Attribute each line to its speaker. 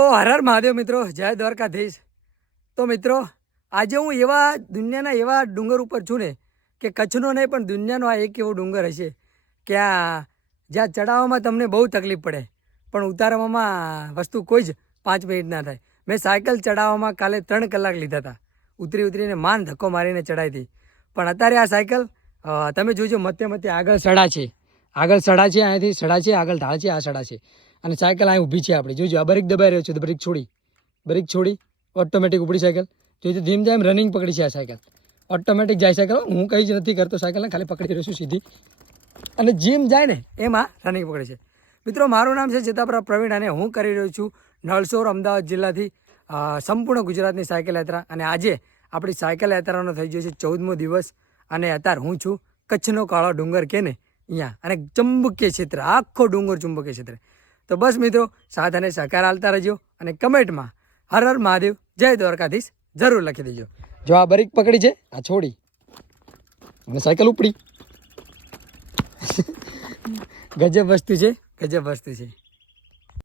Speaker 1: ઓ હર હર મહાદેવ મિત્રો, જય દ્વારકાધીશ. તો મિત્રો, આજે હું એવા દુનિયાના એવા ડુંગર ઉપર છું ને કે કચ્છનો નહીં, પણ દુનિયાનો આ એક એવો ડુંગર હશે કે આ જ્યાં ચડાવવામાં તમને બહુ તકલીફ પડે, પણ ઉતારવામાં વસ્તુ કોઈ જ પાંચ મિનિટ ના થાય. મેં સાયકલ ચડાવવામાં કાલે ત્રણ કલાક લીધા હતા. ઉતરી ઉતરીને માન ધક્કો મારીને ચડાવી હતી. પણ અત્યારે આ સાયકલ તમે જોજો મતે મતે આગળ ચડા છે. આગળ સડા છે અહીંયાથી સડા છે, આગળ ઢાળ છે, આ સડા છે. અને સાયકલ અહીં ઊભી છે આપણી. જોજો, આ બ્રેક દબાઈ રહ્યો છે, તો બ્રેક છોડી. બ્રેક છોડી, ઓટોમેટિક ઉપડી સાયકલ. જોજો ધીમ ધીમ રનિંગ પકડી છે આ સાયકલ. ઓટોમેટિક જાય સાયકલ. હું કંઈ જ નથી કરતો સાયકલને ખાલી પકડી રહ્યો છું સીધી. અને જીમ જાય ને, એમાં રનિંગ પકડે છે. મિત્રો, મારું નામ છે ચેતાપરા પ્રવીણ અને હું કરી રહ્યો છું નળસોર અમદાવાદ જિલ્લાથી સંપૂર્ણ ગુજરાતની સાયકલ યાત્રા. અને આજે આપણી સાયકલ યાત્રાનો થઈ ગયો છે ચૌદમો દિવસ. અને અત્યારે હું છું કચ્છનો કાળો ડુંગર કે ને અહીંયા અને ચુંબકીય ક્ષેત્ર, આખો ડુંગર ચુંબકીય ક્ષેત્ર. તો બસ મિત્રો સાથ સહકાર આલતા રહેજો અને કમેન્ટમાં હર હર મહાદેવ, જય દ્વારકાધીશ જરૂર લખી દેજો. જો આ બરીક પકડી છે, આ છોડી. અને સાયકલ ઉપડી. ગજબ વસ્તુ છે, ગજબ વસ્તુ છે.